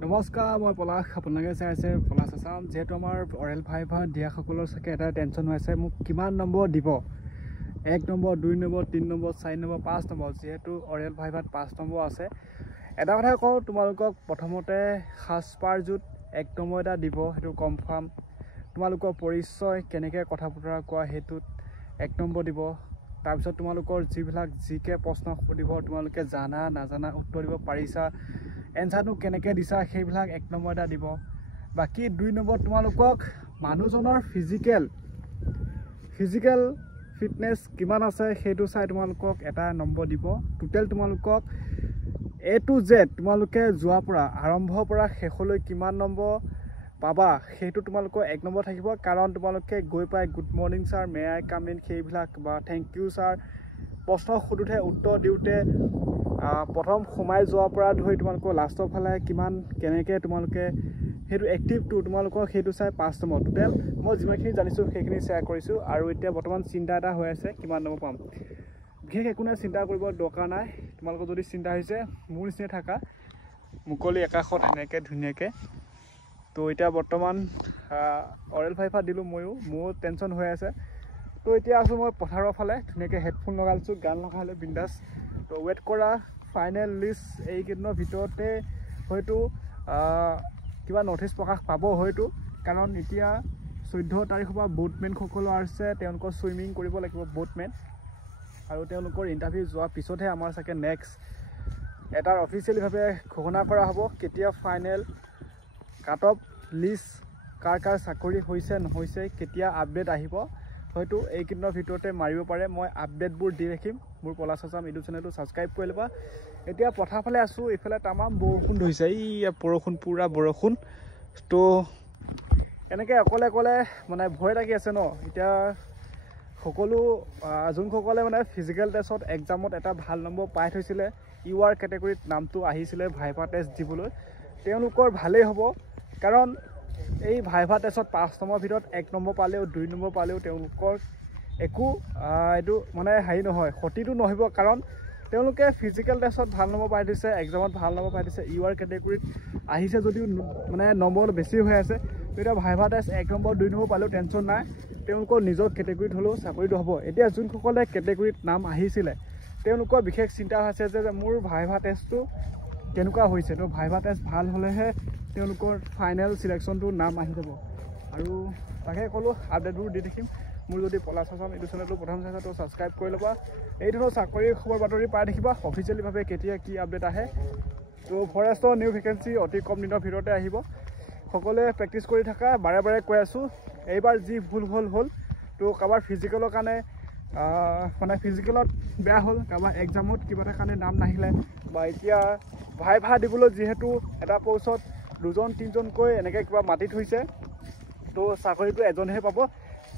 নমস্কাৰ, মই পলাশ। আপোনালোকে চাই আছে পলাশ আছাম। যিহেতু আমাৰ অৰেল ভাইভা দিয়াসকলৰ চাগে এটা টেনশ্যন হৈ আছে, মোক কিমান নম্বৰ দিব, 1 number, 2 number, 3 number, 4 number, 5 number. যিহেতু অৰেল ভাইভাত 5 নম্বৰ আছে। এটা কথা কওঁ তোমালোকক, প্ৰথমতে সাজপাৰযোৰত 1 নম্বৰ এটা দিব, সেইটো কনফাৰ্ম। তোমালোকৰ পৰিচয় কেনেকৈ কথা বতৰা কোৱা সেইটোত 1 নম্বৰ দিব। তাৰপিছত তোমালোকৰ যিবিলাক জিকে প্ৰশ্ন সুধিব, তোমালোকে জানা নাজানা উত্তৰ দিব পাৰিছা, এনচাৰটো কেনেকৈ দিছা সেইবিলাক 1 নম্বৰ এটা দিব। বাকী 2 নম্বৰ তোমালোকক মানুহজনৰ ফিজিকেল ফিটনেছ কিমান আছে সেইটো চাই তোমালোকক এটা নম্বৰ দিব। টোটেল তোমালোকক A to Z তোমালোকে যোৱাৰ পৰা আৰম্ভৰ পৰা শেষলৈ কিমান নম্বৰ পাবা সেইটো তোমালোকৰ 1 নম্বৰ থাকিব। কাৰণ তোমালোকে গৈ পাই good morning sir, may I come in সেইবিলাক বা থেংক ইউ ছাৰ প্ৰশ্ন সোধোতে উত্তৰ দিওঁতে প্ৰথম সোমাই যোৱাৰ পৰা ধৰি তোমালোকৰ লাষ্টৰ ফালে কিমান কেনেকৈ তোমালোকে সেইটো এক্টিভটো তোমালোকৰ সেইটো চাই 5 নম্বৰ। টোটেল মই যিমানখিনি জানিছোঁ সেইখিনি শ্বেয়াৰ কৰিছোঁ। আৰু এতিয়া বৰ্তমান চিন্তা এটা হৈ আছে কিমান নম্বৰ পাম। বিশেষ একো নাই, চিন্তা কৰিব দৰকাৰ নাই। তোমালোকৰ যদি চিন্তা হৈছে মোৰ নিচিনা থাকা মুকলি আকাশত এনেকৈ ধুনীয়াকৈ। তো এতিয়া বৰ্তমান অৰেল ভাইভা দিলোঁ, মোৰ টেনশ্যন হৈ আছে। তো এতিয়া আছোঁ মই পথাৰৰ ফালে, ধুনীয়াকৈ হেডফোন লগাইছোঁ, গান লগালে বিন্দাছ। তো ৱেইট কৰা ফাইনেল লিষ্ট এইকেইদিনৰ ভিতৰতে হয়তো কিবা নটিছ প্ৰকাশ পাব হয়তো। কাৰণ এতিয়া 14 তাৰিখৰ পৰা বোটমেনসকলো আছে, তেওঁলোকৰ ছুইমিং কৰিব লাগিব বোটমেন। আৰু তেওঁলোকৰ ইণ্টাৰভিউ যোৱাৰ পিছতহে আমাৰ চাগে নেক্সট এটাৰ অফিচিয়েলিভাৱে ঘোষণা কৰা হ'ব কেতিয়া ফাইনেল কাট অফ লিষ্ট, কাৰ চাকৰি হৈছে নহৈছে, কেতিয়া আপডেট আহিব। হয়তো এইকেইদিনৰ ভিতৰতে মাৰিব পাৰে। মই আপডেটবোৰ দি ৰাখিম। মোৰ পলাশ আছাম ইউটিউব চেনেলটো ছাবস্ক্ৰাইব কৰি ল'বা। এতিয়া পথাৰ ফালে আছোঁ, এইফালে তামাম বৰষুণ ধৰিছে, পূৰা বৰষুণ। তো এনেকৈ অকলে মানে ভয় লাগি আছে ন। এতিয়া সকলো যোনসকলে মানে ফিজিকেল টেষ্টত এক্সামত এটা ভাল নম্বৰ পাই থৈছিলে, UR কেটেগৰীত নামটো আহিছিলে ভাইভা টেষ্ট দিবলৈ, তেওঁলোকৰ ভালেই হ'ব। কাৰণ এই ভাইভা টেষ্টত 5 নম্বৰ ভিতৰত 1 নম্বৰ পালেও 2 নম্বৰ পালেও তেওঁলোকৰ একো এইটো মানে হেৰি নহয়, ক্ষতিটো নহ'ব। কাৰণ তেওঁলোকে ফিজিকেল টেষ্টত ভাল নম্বৰ পাই দিছে, এক্সামত ভাল নম্বৰ পাই দিছে, UR কেটেগৰীত আহিছে যদিও মানে নম্বৰ বেছি হৈ আছে। তেতিয়া ভাইভা টেষ্ট 1 নম্বৰ 2 নম্বৰ পালেও টেনশ্যন নাই, তেওঁলোকৰ নিজৰ কেটেগৰীত হ'লেও চাকৰিটো হ'ব। এতিয়া যোনসকলে কেটেগৰীত নাম আহিছিলে তেওঁলোকৰ বিশেষ চিন্তা হৈছে যে মোৰ ভাইভা টেষ্টটো কেনেকুৱা হৈছে। তো ভাইভা টেষ্ট ভাল হ'লেহে তেওঁলোকৰ ফাইনেল চিলেকশ্যনটো নাম আহি যাব। আৰু তাকে ক'লোঁ আপডেটবোৰ দি থাকিম। মোৰ যদি পলাশ আছাম ইউটিউব চেনেলটো প্ৰথম চাইছা তো ছাবস্ক্ৰাইব কৰি ল'বা। এই ধৰণৰ চাকৰিৰ খবৰ বাতৰি পাই থাকিবা অফিচিয়েলিভাৱে কেতিয়া কি আপডেট আহে। তো ফৰেষ্টৰ নিউ ভেকেঞ্চি অতি কম দিনৰ ভিতৰতে আহিব। সকলোৱে প্ৰেক্টিছ কৰি থাকা, বাৰে কৈ আছোঁ। এইবাৰ যি ভুল হ'ল তো কাৰোবাৰ ফিজিকেলৰ কাৰণে মানে ফিজিকেলত বেয়া হ'ল, কাৰোবাৰ এক্সামত কিবা এটা কাৰণে নাম নাহিলে, বা এতিয়া ভাইভা দিবলৈ যিহেতু এটা পষ্টত 2-3জনকৈ এনেকৈ কিবা মাতি থৈছে, তো চাকৰিটো এজনেহে পাব।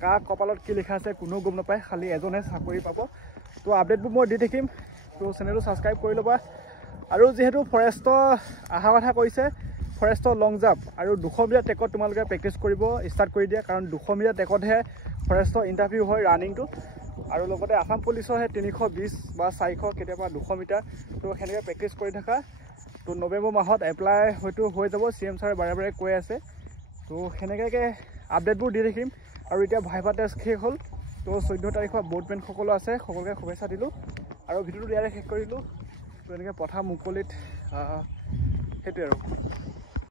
কাৰ কপালত কি লিখা আছে কোনেও গম নাপায়, খালি এজনে চাকৰি পাব। তো আপডেটবোৰ মই দি থাকিম। তো চেনেলটো ছাবস্ক্ৰাইব কৰি ল'বা। আৰু যিহেতু ফৰেষ্টৰ অহা কথা কৈছে, ফৰেষ্টৰ লং জাম্প আৰু 200 মিটাৰ ট্ৰেকত তোমালোকে প্ৰেক্টিছ কৰিব ষ্টাৰ্ট কৰি দিয়া। কাৰণ 200 মিটাৰ ট্ৰেকতহে ফৰেষ্টৰ ইণ্টাৰভিউ হয় ৰানিংটো। আৰু লগতে আসাম পুলিচৰহে 320 বা 400, কেতিয়াবা 200 মিটাৰ। তো সেনেকৈ প্ৰেক্টিছ কৰি থাকা। তো নৱেম্বৰ মাহত এপ্লাই হয়তো হৈ যাব, CM ছাৰে বাৰে কৈ আছে। তো সেনেকৈ আপডেটবোৰ দি থাকিম। আৰু এতিয়া ভাইভা টেষ্ট শেষ হ'ল, তো 14 তাৰিখৰ বোটমেন সকলো আছে, সকলোকে শুভেচ্ছা দিলোঁ আৰু ভিডিঅ'টো ইয়াতে শেষ কৰিলোঁ। তো এনেকৈ পথাৰ মুকলিত সেইটোৱে আৰু।